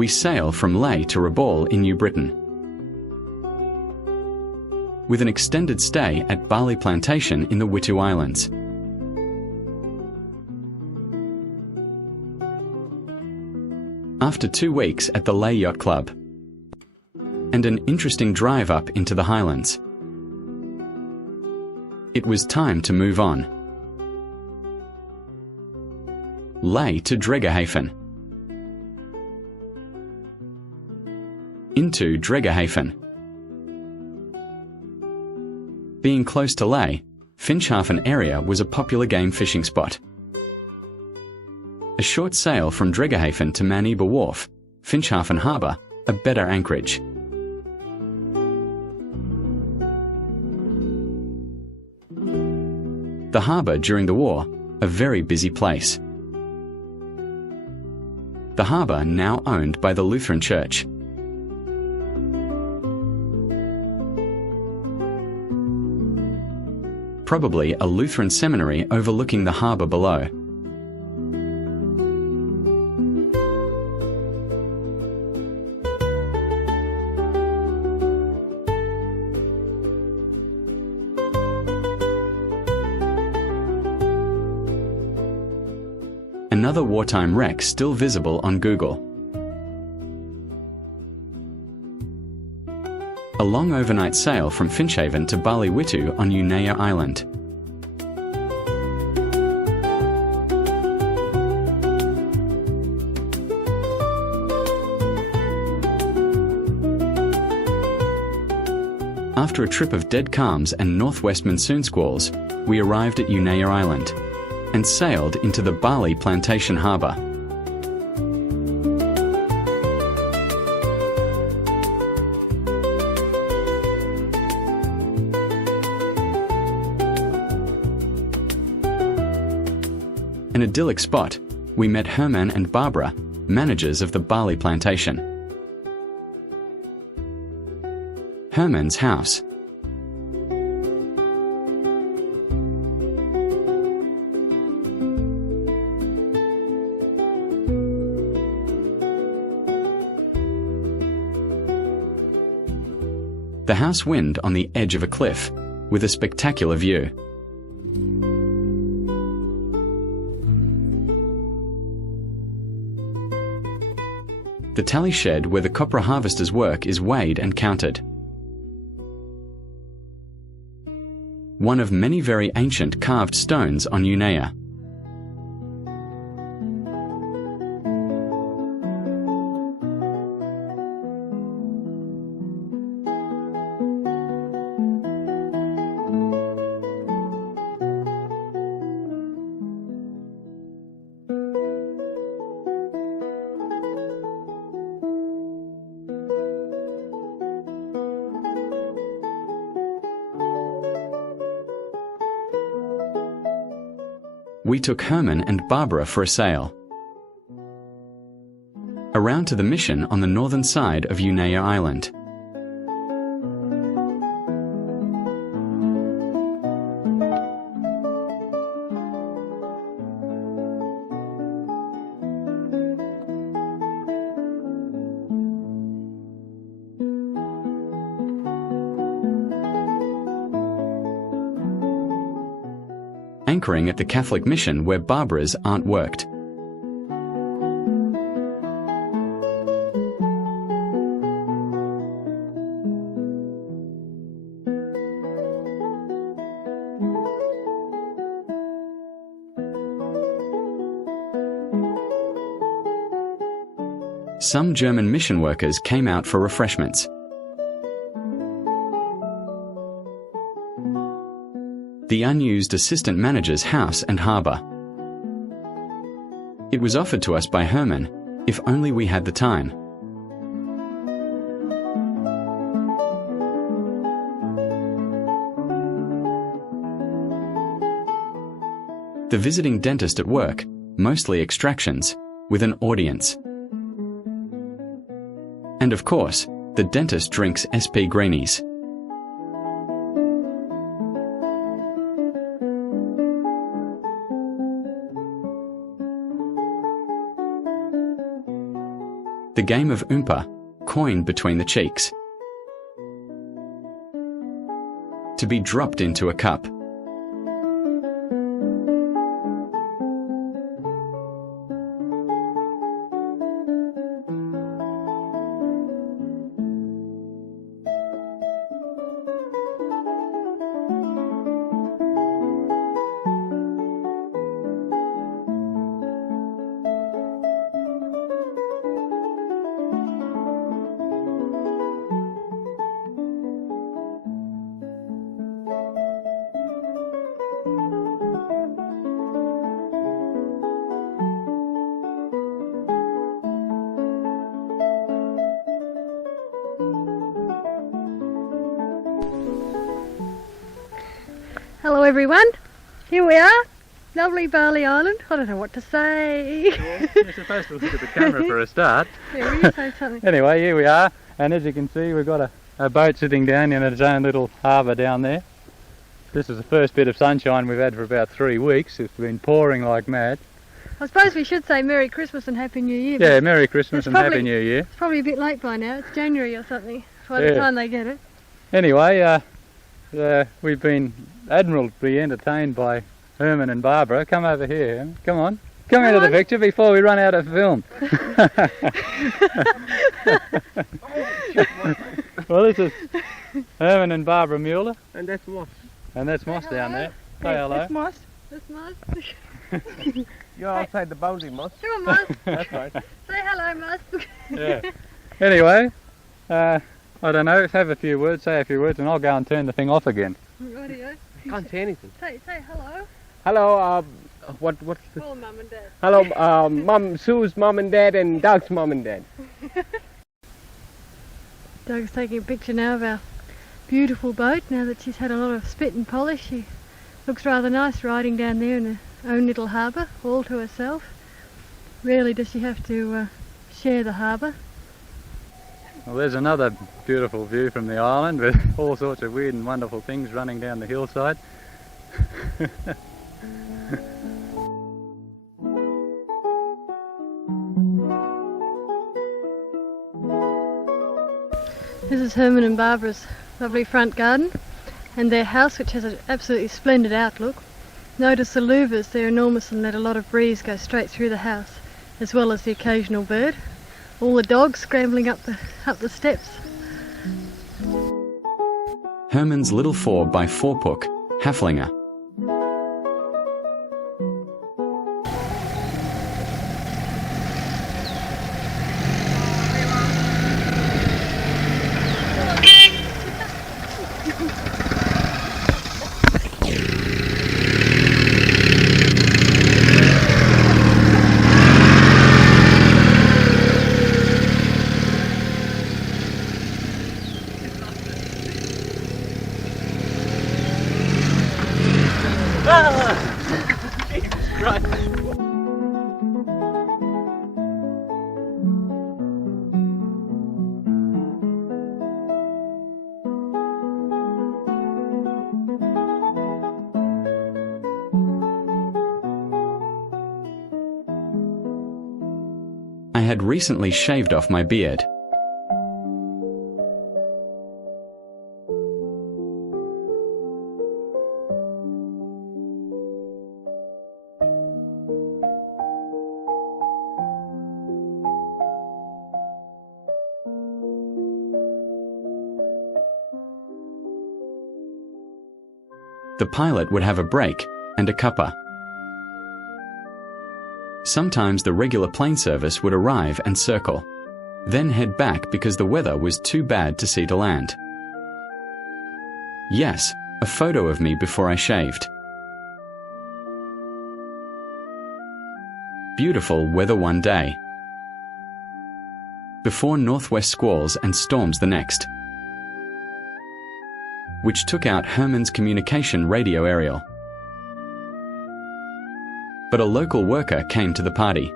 we sail from Lae to Rabaul in New Britain, with an extended stay at Bali Plantation in the Vitu Islands. After 2 weeks at the Lae Yacht Club, and an interesting drive up into the Highlands, it was time to move on. Lae to Dregerhaven. Into Dregerhaven. Being close to Lae, Finschhafen area was a popular game fishing spot. A short sail from Dregerhaven to Maniba Wharf, Finschhafen Harbour, a better anchorage. The harbour during the war, a very busy place. The harbour now owned by the Lutheran Church. Probably a Lutheran seminary overlooking the harbour below. Another wartime wreck still visible on Google. A long overnight sail from Finschhaven to Bali-Witu on Unea Island. After a trip of dead calms and northwest monsoon squalls, we arrived at Unea Island and sailed into the Bali Plantation harbour. An idyllic spot, we met Hermann and Barbara, managers of the Bali Plantation. Hermann's house. The house wind on the edge of a cliff, with a spectacular view. The tally shed where the copra harvesters work is weighed and counted. One of many very ancient carved stones on Unea. We took Hermann and Barbara for a sail around to the mission on the northern side of Unea Island. Anchoring at the Catholic mission where Barbara's aunt worked. Some German mission workers came out for refreshments. The unused assistant manager's house and harbour. It was offered to us by Hermann, if only we had the time. The visiting dentist at work, mostly extractions, with an audience. And of course, the dentist drinks SP Greenies. the game of oompa, coin between the cheeks. To be dropped into a cup. Hello everyone, here we are, lovely Bali Island. I don't know what to say. Well, you're supposed to look at the camera for a start. Yeah, will you say something? Anyway, here we are, and as you can see we've got a boat sitting down in its own little harbour down there. This is the first bit of sunshine we've had for about 3 weeks. It's been pouring like mad. I suppose we should say Merry Christmas and Happy New Year. Yeah, Merry Christmas and Happy New Year. It's probably a bit late by now, it's January or something, by the time they get it. Anyway, we've been admirably entertained by Hermann and Barbara. Come over here, Herman. Come on. Come into the picture before we run out of film. Well, this is Hermann and Barbara Muller. And that's Moss. And that's Moss down there. Say hello. That's Moss. That's Moss. You're outside the boundary, Moss. Come on, Moss. That's right. Say hello, Moss. Yeah. Anyway, I don't know, say a few words, and I'll go and turn the thing off again. Rightio. Can't say anything. Say hello. Hello, what's the... Call Mum and Dad. Hello, Mum, Sue's mum and dad and Doug's mum and dad. Doug's taking a picture now of our beautiful boat. Now that she's had a lot of spit and polish, she looks rather nice riding down there in her own little harbour, all to herself. Rarely does she have to share the harbour. Well, there's another beautiful view from the island with all sorts of weird and wonderful things running down the hillside. This is Hermann and Barbara's lovely front garden and their house, which has an absolutely splendid outlook. Notice the louvers, they're enormous and let a lot of breeze go straight through the house, as well as the occasional bird. All the dogs scrambling up the steps. Hermann's little 4x4 puck, Haflinger. I had recently shaved off my beard. The pilot would have a break and a cuppa. Sometimes the regular plane service would arrive and circle, then head back because the weather was too bad to see to land. Yes, a photo of me before I shaved. Beautiful weather one day. Before northwest squalls and storms the next, which took out Hermann's communication radio aerial. But a local worker came to the party.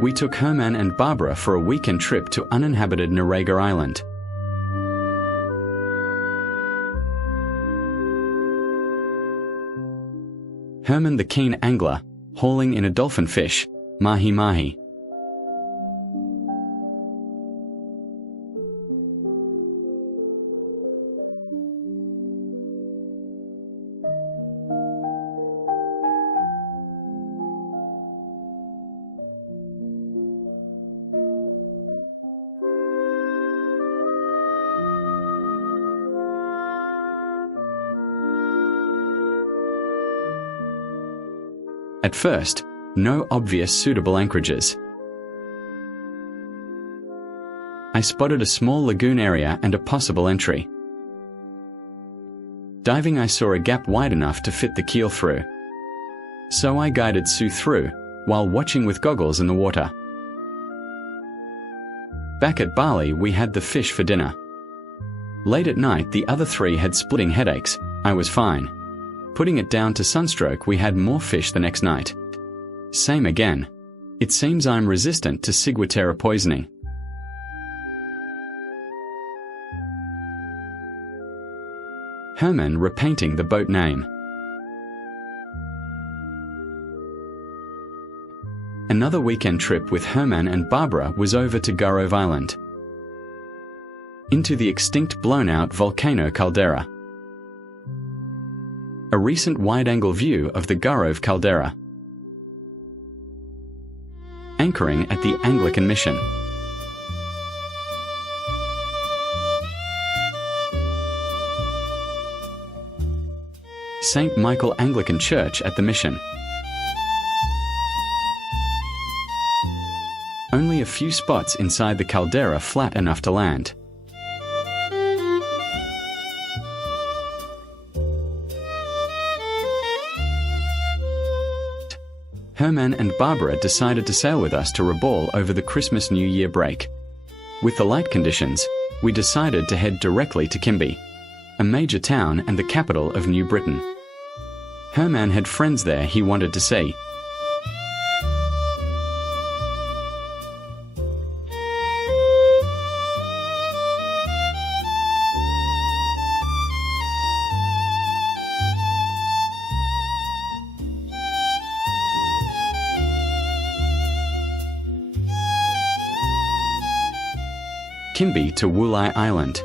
we took Hermann and Barbara for a weekend trip to uninhabited Unea Island. Hermann the keen angler, hauling in a dolphin fish, mahi-mahi. At first, no obvious suitable anchorages. I spotted a small lagoon area and a possible entry. Diving, I saw a gap wide enough to fit the keel through. So I guided Sue through, while watching with goggles in the water. Back at Bali, we had the fish for dinner. Late at night, the other three had splitting headaches. I was fine. Putting it down to sunstroke, we had more fish the next night. Same again. It seems I'm resistant to ciguatera poisoning. Hermann repainting the boat name. Another weekend trip with Hermann and Barbara was over to Gurov Island. Into the extinct blown-out volcano caldera. A recent wide-angle view of the Gurov caldera. Anchoring at the Anglican Mission. St. Michael Anglican Church at the Mission. Only a few spots inside the caldera flat enough to land. Hermann and Barbara decided to sail with us to Rabaul over the Christmas-New Year break. With the light conditions, we decided to head directly to Kimbe, a major town and the capital of New Britain. Hermann had friends there he wanted to see. Kimbe to Unea Island.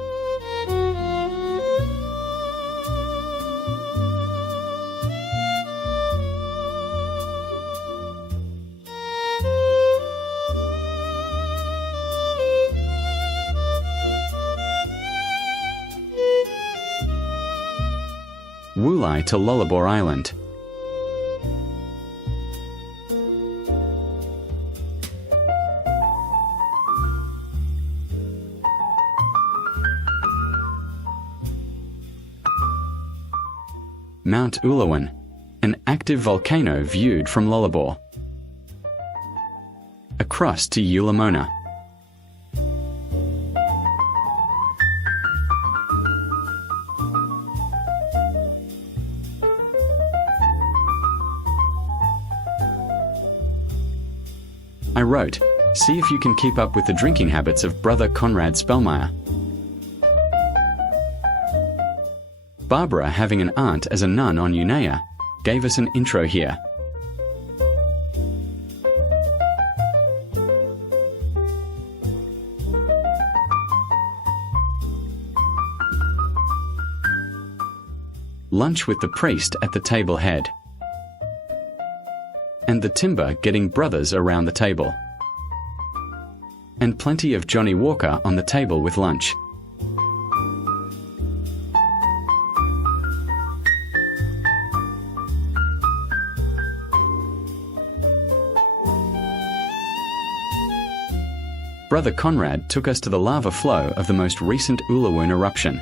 Unea to Lullaby Island. Mount Ulawun, an active volcano viewed from Lullaby. Across to Ulamona. I wrote, see if you can keep up with the drinking habits of brother Conrad Spellmeyer. Barbara, having an aunt as a nun on Unea, gave us an intro here. Lunch with the priest at the table head. And the timber getting brothers around the table. And plenty of Johnny Walker on the table with lunch. Brother Conrad took us to the lava flow of the most recent Ulawun eruption.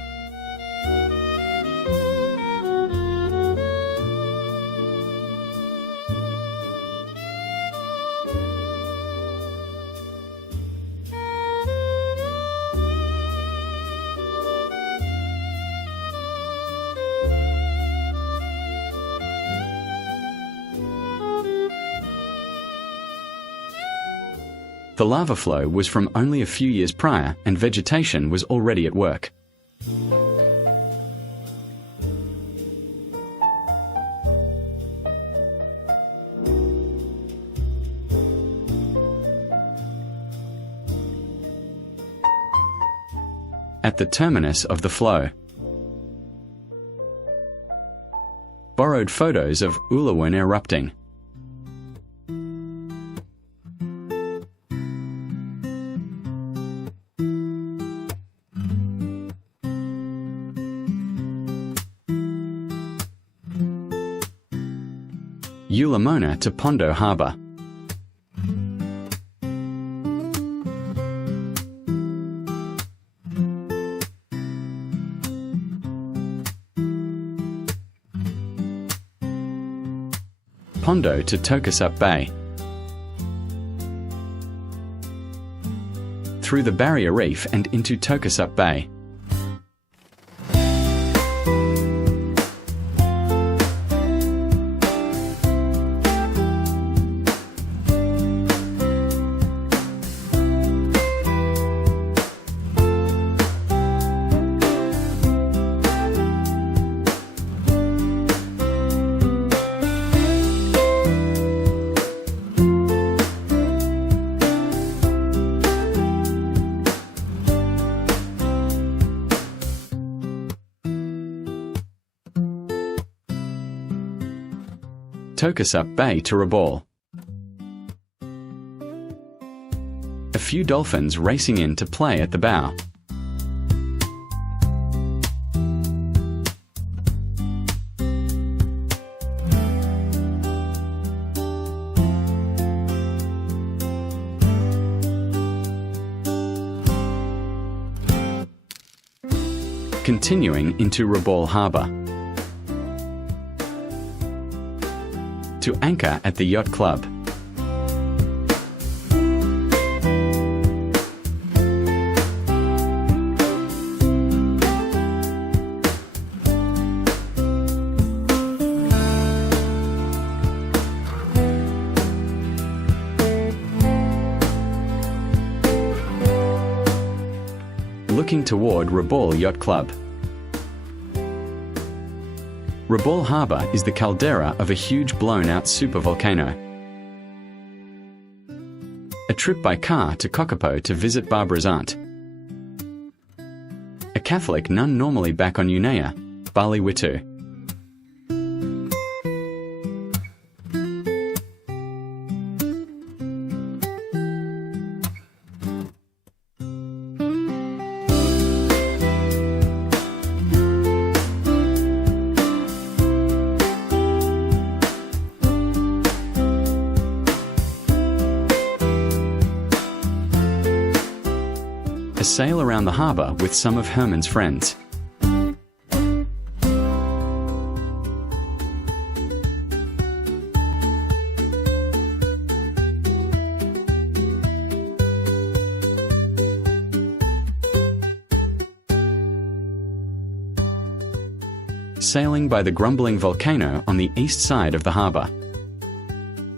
The lava flow was from only a few years prior and vegetation was already at work. At the terminus of the flow. Borrowed photos of Ulawun erupting. Ulamona to Pondo Harbour. Pondo to Tokasup Bay. Through the barrier reef and into Tokasup Bay. Tokasup Bay to Rabaul. A few dolphins racing in to play at the bow. Continuing into Rabaul Harbour. To anchor at the yacht club. Looking toward Rabaul Yacht Club. Rabaul Harbour is the caldera of a huge blown-out supervolcano. A trip by car to Kokopo to visit Barbara's aunt. A Catholic nun normally back on Unea, Bali-Witu. A sail around the harbour with some of Hermann's friends. Sailing by the grumbling volcano on the east side of the harbour.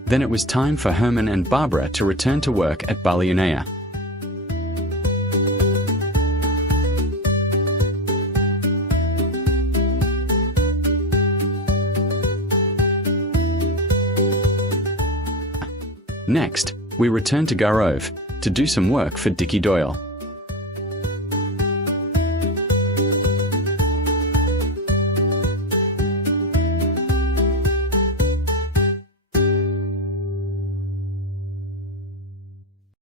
Then it was time for Hermann and Barbara to return to work at Bali Unea. Next, we return to Garove to do some work for Dickie Doyle.